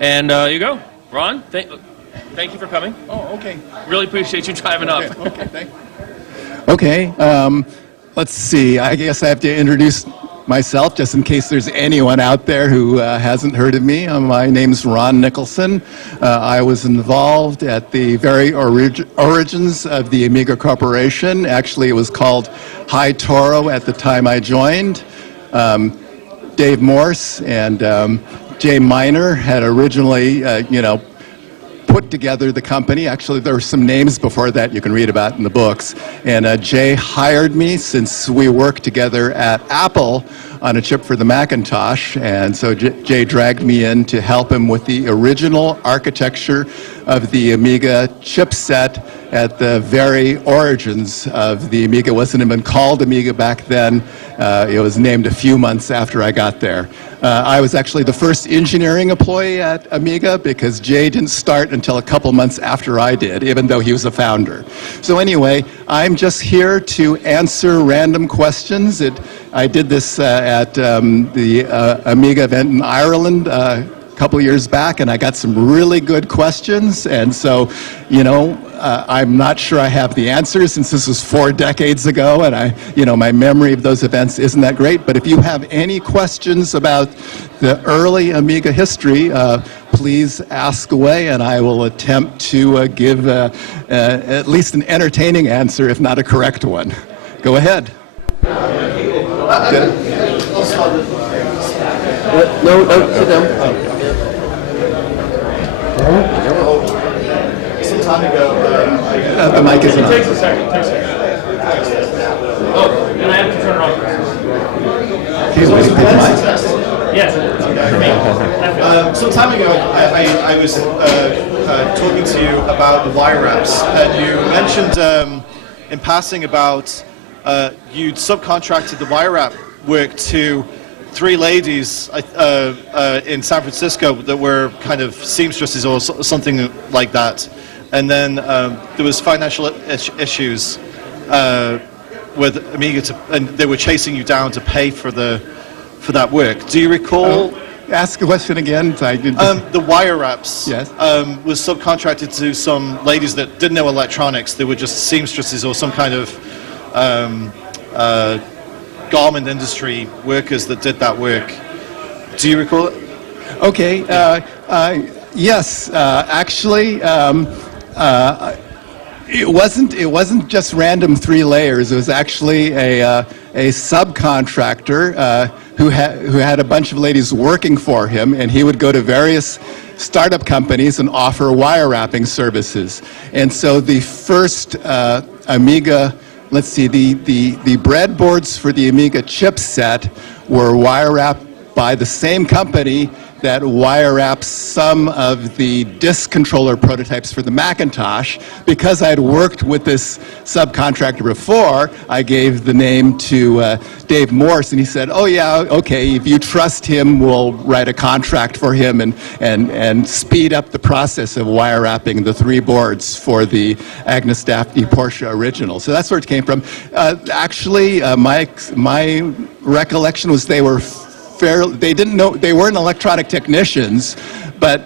And here you go. Ron, thank you for coming. Oh, okay. Really appreciate you driving up. Okay, thank you. Okay, let's see. I guess I have to introduce myself just in case there's anyone out there who hasn't heard of me. My name's Ron Nicholson. I was involved at the very origins of the Amiga Corporation. Actually, it was called Hi-Toro at the time I joined. Dave Morse and Jay Miner had originally, put together the company. Actually, there were some names before that you can read about in the books. And Jay hired me since we worked together at Apple on a chip for the Macintosh. And so Jay dragged me in to help him with the original architecture of the Amiga chipset at the very origins of the Amiga. It wasn't even called Amiga back then. It was named a few months after I got there. I was actually the first engineering employee at Amiga because Jay didn't start until a couple months after I did, even though he was a founder. So anyway, I'm just here to answer random questions. I did this at the Amiga event in Ireland a couple years back, and I got some really good questions. And so, I'm not sure I have the answers since this was 4 decades ago, and my memory of those events isn't that great. But if you have any questions about the early Amiga history, please ask away, and I will attempt to give at least an entertaining answer, if not a correct one. Go ahead. No, sit down. Some time ago, the mic is on. It takes a second. Oh, and I have to turn it off. Okay, wait, pick mine. Yes, for me. Some time ago, I was talking to you about the wire wraps, and you mentioned in passing about you'd subcontracted the wire wrap work to 3 ladies in San Francisco that were kind of seamstresses or something like that. And then there was financial issues with Amiga, and they were chasing you down to pay for that work. Do you recall? Ask the question again. The wire wraps, yes, was subcontracted to some ladies that didn't know electronics. They were just seamstresses or some kind of garment industry workers that did that work. Do you recall it? Okay. Yes. Actually, it wasn't just random 3 layers. It was actually a subcontractor who had a bunch of ladies working for him, and he would go to various startup companies and offer wire wrapping services. And so the first Amiga, let's see, the breadboards for the Amiga chipset were wire wrapped by the same company that wire wraps some of the disk controller prototypes for the Macintosh. Because I had worked with this subcontractor before, I gave the name to Dave Morse, and he said, oh yeah, okay, if you trust him, we'll write a contract for him and speed up the process of wire wrapping the 3 boards for the Agnes Daphne Porsche original. So that's where it came from. Actually, my recollection was they didn't know, they weren't electronic technicians, but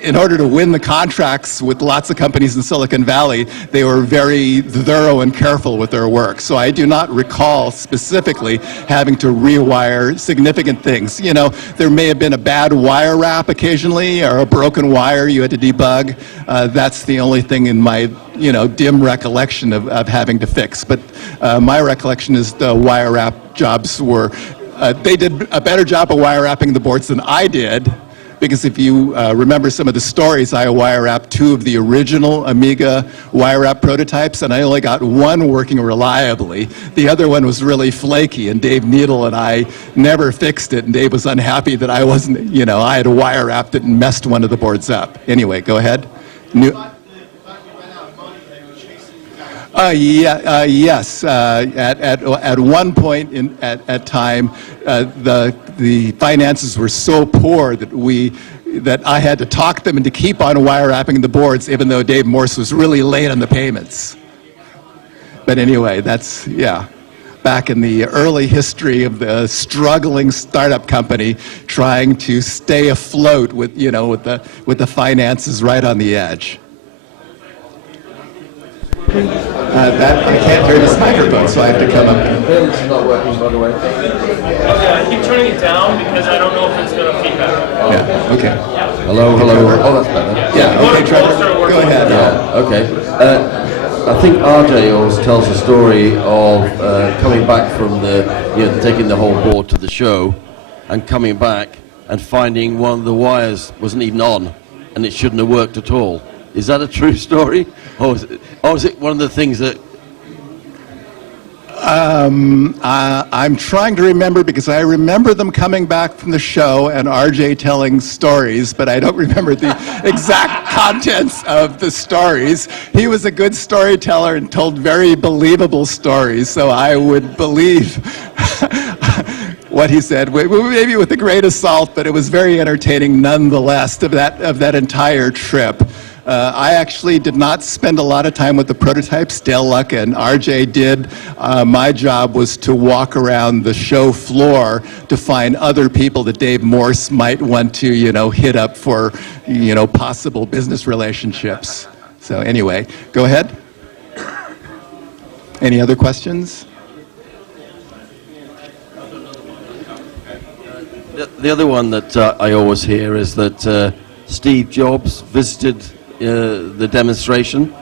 in order to win the contracts with lots of companies in Silicon Valley, they were very thorough and careful with their work. So I do not recall specifically having to rewire significant things. There may have been a bad wire wrap occasionally or a broken wire you had to debug. That's the only thing in my dim recollection of having to fix. But my recollection is the wire wrap jobs were they did a better job of wire wrapping the boards than I did, because if you remember some of the stories, I wire wrapped 2 of the original Amiga wire wrap prototypes, and I only got 1 working reliably. The other one was really flaky, and Dave Needle and I never fixed it, and Dave was unhappy that I wasn't, I had wire wrapped it and messed one of the boards up. Anyway, go ahead. Yes. At one point at time, the finances were so poor that I had to talk them into keep on wire wrapping the boards, even though Dave Morse was really late on the payments. But anyway, that's back in the early history of the struggling startup company trying to stay afloat with, with the finances right on the edge. I can't hear this microphone, so I have to come up. It's not working, by the way. Okay, I keep turning it down because I don't know if it's going to feedback. Yeah, okay. Hello. Oh, that's better. Yeah, okay, Trevor, go ahead. Yeah, okay. I think RJ always tells the story of coming back from taking the whole board to the show and coming back and finding one of the wires wasn't even on and it shouldn't have worked at all. Is that a true story? Or is it one of the things that... I'm trying to remember because I remember them coming back from the show and RJ telling stories, but I don't remember the exact contents of the stories. He was a good storyteller and told very believable stories, so I would believe what he said, maybe with a grain of salt, but it was very entertaining nonetheless of that entire trip. I actually did not spend a lot of time with the prototypes. Dale Luck and RJ did. My job was to walk around the show floor to find other people that Dave Morse might want to, hit up for, possible business relationships. So anyway, go ahead. Any other questions? The other one that I always hear is that Steve Jobs visited the demonstration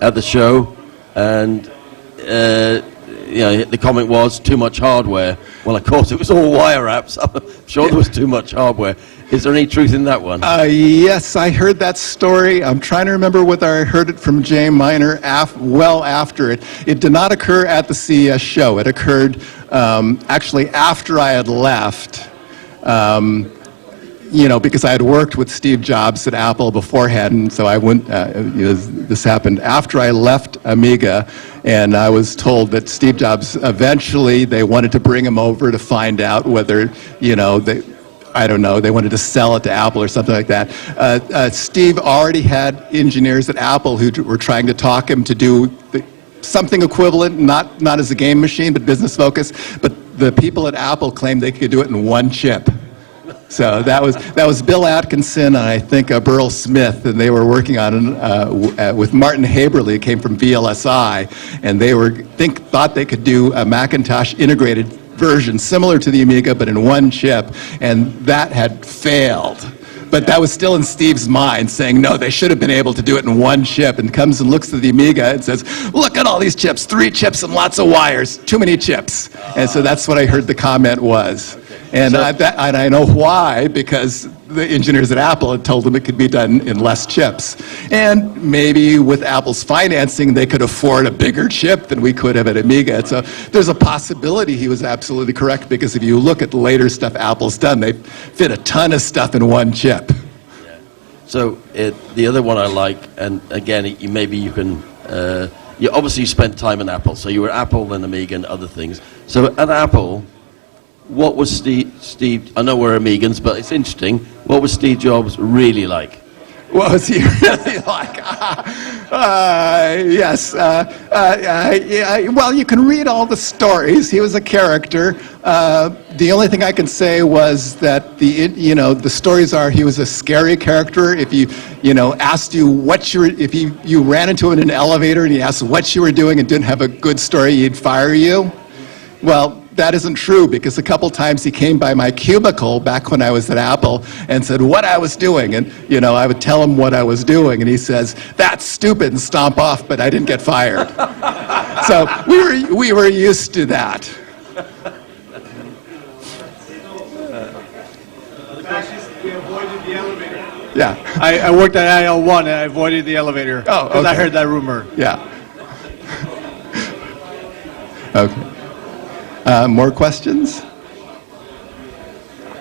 at the show, and the comment was too much hardware. Well, of course, it was all wire wraps. I'm sure there was too much hardware. Is there any truth in that one? Yes, I heard that story. I'm trying to remember whether I heard it from Jay Miner well after it. It did not occur at the CES show. It occurred actually after I had left. Because I had worked with Steve Jobs at Apple beforehand, and so I went. This happened after I left Amiga, and I was told that Steve Jobs eventually they wanted to bring him over to find out whether they wanted to sell it to Apple or something like that. Steve already had engineers at Apple who were trying to talk him to do something equivalent, not as a game machine, but business focus. But the people at Apple claimed they could do it in one chip. So that was Bill Atkinson and I think Burl Smith, and they were working on it with Martin Haberle, who came from VLSI, and they thought they could do a Macintosh integrated version similar to the Amiga, but in one chip, and that had failed. But that was still in Steve's mind, saying, no, they should have been able to do it in one chip, and comes and looks at the Amiga and says, look at all these chips, 3 chips and lots of wires, too many chips. And so that's what I heard the comment was. And I know why, because the engineers at Apple had told them it could be done in less chips. And maybe with Apple's financing, they could afford a bigger chip than we could have at Amiga. So there's a possibility he was absolutely correct, because if you look at the later stuff Apple's done, they fit a ton of stuff in one chip. Yeah. So the other one I like, and again, maybe you can, you obviously spent time in Apple, so you were Apple and Amiga and other things. So at Apple, what was Steve, I know we're Amigans, but it's interesting, what was Steve Jobs really like? What was he really like? Yes. Well, you can read all the stories. He was a character. The only thing I can say was that the stories are he was a scary character. If asked you if you ran into him in an elevator and he asked what you were doing and didn't have a good story, he'd fire you. Well, that isn't true, because a couple times he came by my cubicle back when I was at Apple and said what I was doing, and I would tell him what I was doing, and he says, "That's stupid," and stomp off, but I didn't get fired. So we were used to that. We avoided the elevator. Yeah. I worked at IL1 and I avoided the elevator. Oh, because I okay. heard that rumor. Yeah. Okay. More questions?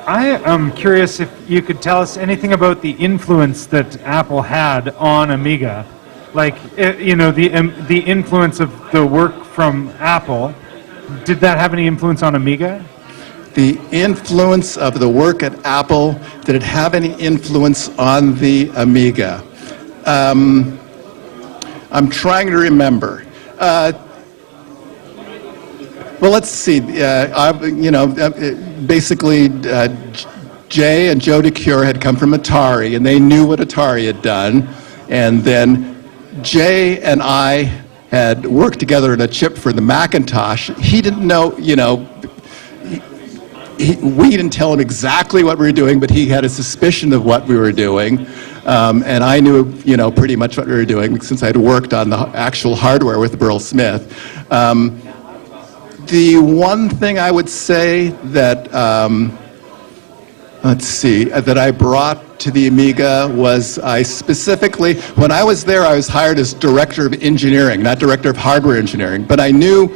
I am curious if you could tell us anything about the influence that Apple had on Amiga, like the influence of the work from Apple. Did that have any influence on Amiga? The influence of the work at Apple, did it have any influence on the Amiga? I'm trying to remember. Well, let's see. Basically, Jay and Joe DeCure had come from Atari, and they knew what Atari had done. And then Jay and I had worked together on a chip for the Macintosh. He didn't know, we didn't tell him exactly what we were doing, but he had a suspicion of what we were doing. And I knew, pretty much what we were doing since I'd worked on the actual hardware with Burl Smith. The one thing I would say that, that I brought to the Amiga was I specifically, when I was there, I was hired as director of engineering, not director of hardware engineering, but I knew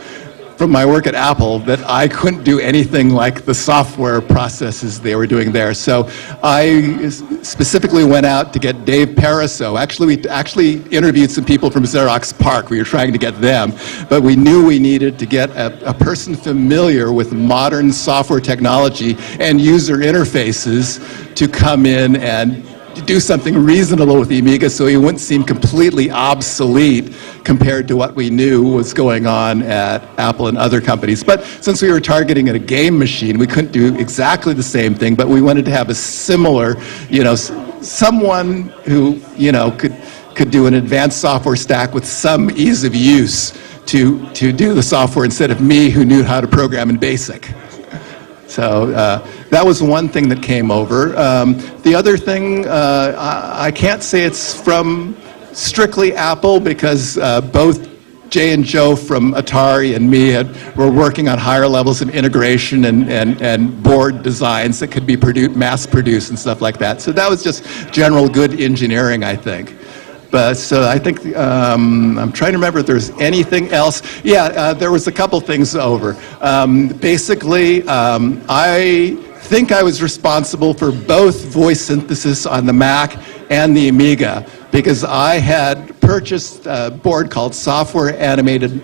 from my work at Apple that I couldn't do anything like the software processes they were doing there. So I specifically went out to get Dave Pariseau. Actually, we interviewed some people from Xerox PARC. We were trying to get them, but we knew we needed to get a person familiar with modern software technology and user interfaces to come in and do something reasonable with the Amiga so he wouldn't seem completely obsolete compared to what we knew was going on at Apple and other companies. But since we were targeting a game machine, we couldn't do exactly the same thing, but we wanted to have a similar, someone who, could do an advanced software stack with some ease of use to do the software instead of me who knew how to program in BASIC. So that was one thing that came over. The other thing, I can't say it's from strictly Apple because both Jay and Joe from Atari and me were working on higher levels of integration and board designs that could be mass-produced and stuff like that. So that was just general good engineering, I think. But so I think, I'm trying to remember if there's anything else. Yeah, there was a couple things over. Basically, I think I was responsible for both voice synthesis on the Mac and the Amiga because I had purchased a board called Software Animated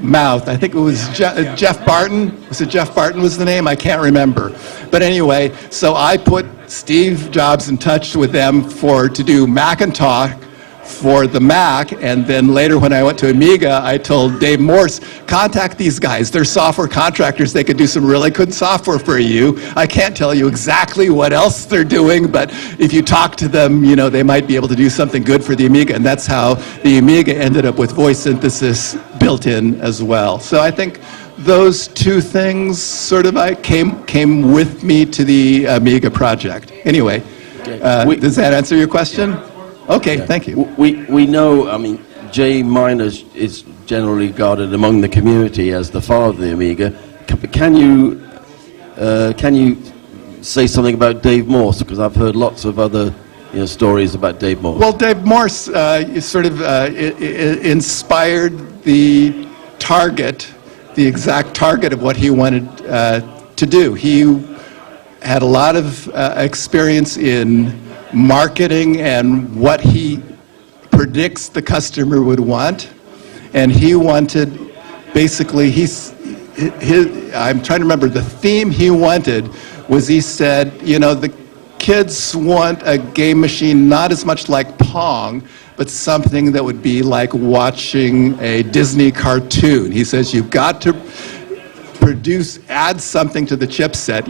Mouth. I think it was Jeff Barton. Was it Jeff Barton was the name? I can't remember. But anyway, so I put Steve Jobs in touch with them to do Macintosh for the Mac, and then later when I went to Amiga, I told Dave Morse, contact these guys. They're software contractors. They could do some really good software for you. I can't tell you exactly what else they're doing, but if you talk to them, they might be able to do something good for the Amiga, and that's how the Amiga ended up with voice synthesis built in as well. So I think those two things sort of came with me to the Amiga project. Anyway, does that answer your question? Okay, thank you. We know, Jay Miner is generally regarded among the community as the father of the Amiga. Can you say something about Dave Morse? Because I've heard lots of other stories about Dave Morse. Well, Dave Morse sort of inspired the exact target of what he wanted to do. He had a lot of experience in marketing and what he predicts the customer would want, and he wanted basically I'm trying to remember the theme he wanted was he said the kids want a game machine not as much like Pong but something that would be like watching a Disney cartoon. He says you've got to add something to the chipset.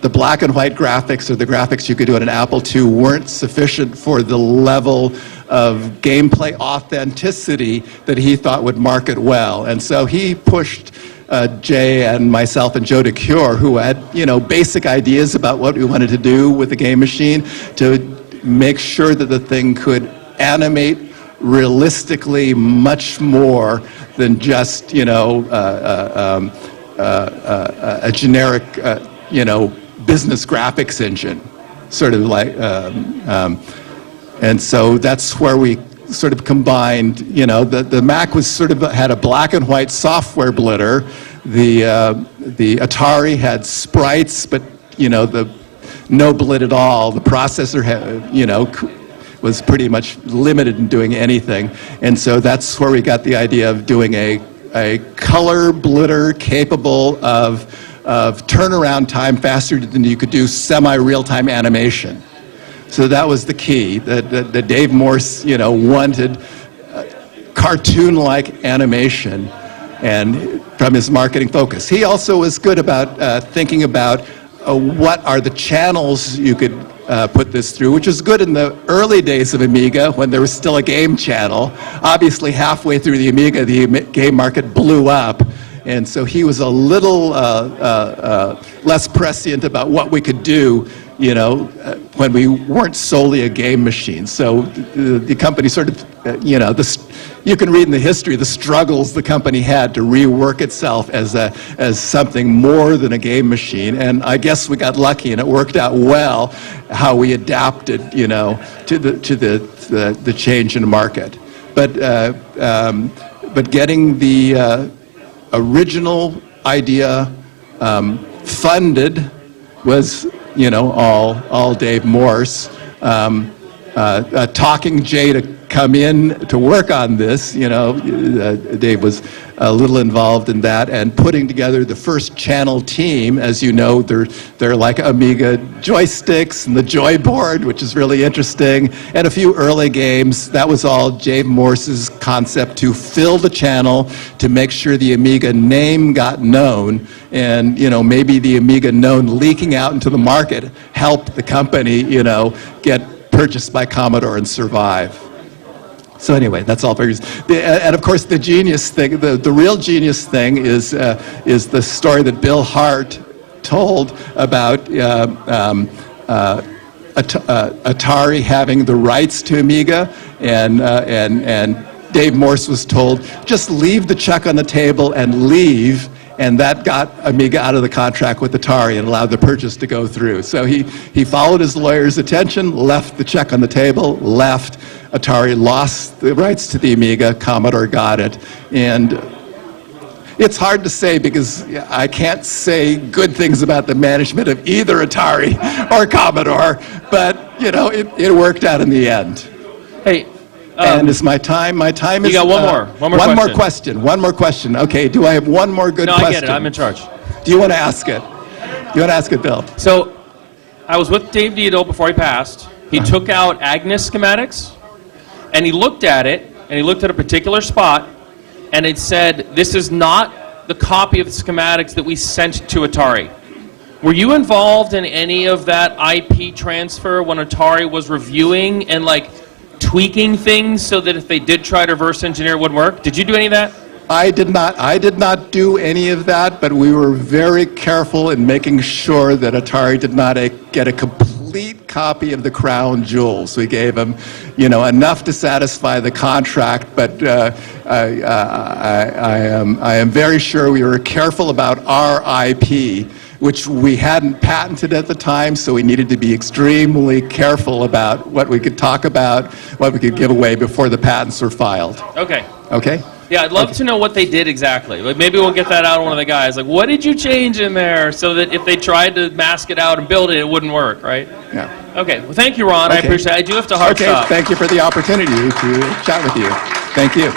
The black and white graphics or the graphics you could do on an Apple II weren't sufficient for the level of gameplay authenticity that he thought would market well. And so he pushed Jay and myself and Joe DeCure, who had basic ideas about what we wanted to do with the game machine, to make sure that the thing could animate realistically much more than just a generic, business graphics engine, sort of like, and so that's where we sort of combined. The Mac was sort of had a black and white software blitter. The Atari had sprites, but no blit at all. The processor had, was pretty much limited in doing anything, and so that's where we got the idea of doing a color blitter capable of turnaround time faster than you could do semi-real-time animation. So that was the key, that Dave Morse, wanted cartoon-like animation. and from his marketing focus. He also was good about thinking about what are the channels you could put this through, which was good in the early days of Amiga when there was still a game channel. Obviously, halfway through the Amiga, the game market blew up. And so he was a little less prescient about what we could do, when we weren't solely a game machine. So the company sort of, you can read in the history the struggles the company had to rework itself as something more than a game machine. And I guess we got lucky, and it worked out well how we adapted, to the change in the market. But getting the original idea funded was, all Dave Morse. Talking Jay to come in to work on this, Dave was a little involved in that, and putting together the first channel team. As you know, they're like Amiga joysticks and the Joy board, which is really interesting, and a few early games. That was all Dave Morse's concept to fill the channel, to make sure the Amiga name got known, and maybe the Amiga known leaking out into the market helped the company, get purchased by Commodore and survive. So anyway, that's all very. And of course, the genius thing, the real genius thing is the story that Bill Hart told about Atari having the rights to Amiga, and Dave Morse was told, just leave the check on the table and leave. And that got Amiga out of the contract with Atari and allowed the purchase to go through. So he followed his lawyer's attention, left the check on the table, left. Atari lost the rights to the Amiga, Commodore got it. And it's hard to say because I can't say good things about the management of either Atari or Commodore, but it worked out in the end. Hey, and is my time? My time is. You got one more. One more question. One more question. Okay. Do I have one more good question? No, I get it. I'm in charge. Do you want to ask it? You want to ask it, Bill? So, I was with Dave Dieto before he passed. He took out Agnes schematics, and he looked at it, and he looked at a particular spot, and it said, "This is not the copy of the schematics that we sent to Atari." Were you involved in any of that IP transfer when Atari was reviewing and tweaking things so that if they did try to reverse engineer it wouldn't work? Did you do any of that? I did not do any of that, but we were very careful in making sure that Atari did not get a complete copy of the crown jewels. We gave them, enough to satisfy the contract, but I am very sure we were careful about our IP, which we hadn't patented at the time, so we needed to be extremely careful about what we could talk about, what we could give away before the patents were filed. Okay. Okay? Yeah, I'd love to know what they did exactly. Maybe we'll get that out of one of the guys. What did you change in there so that if they tried to mask it out and build it, it wouldn't work, right? Yeah. Okay. Well, thank you, Ron. I appreciate it. I do have to hard stop. Thank you for the opportunity to chat with you. Thank you.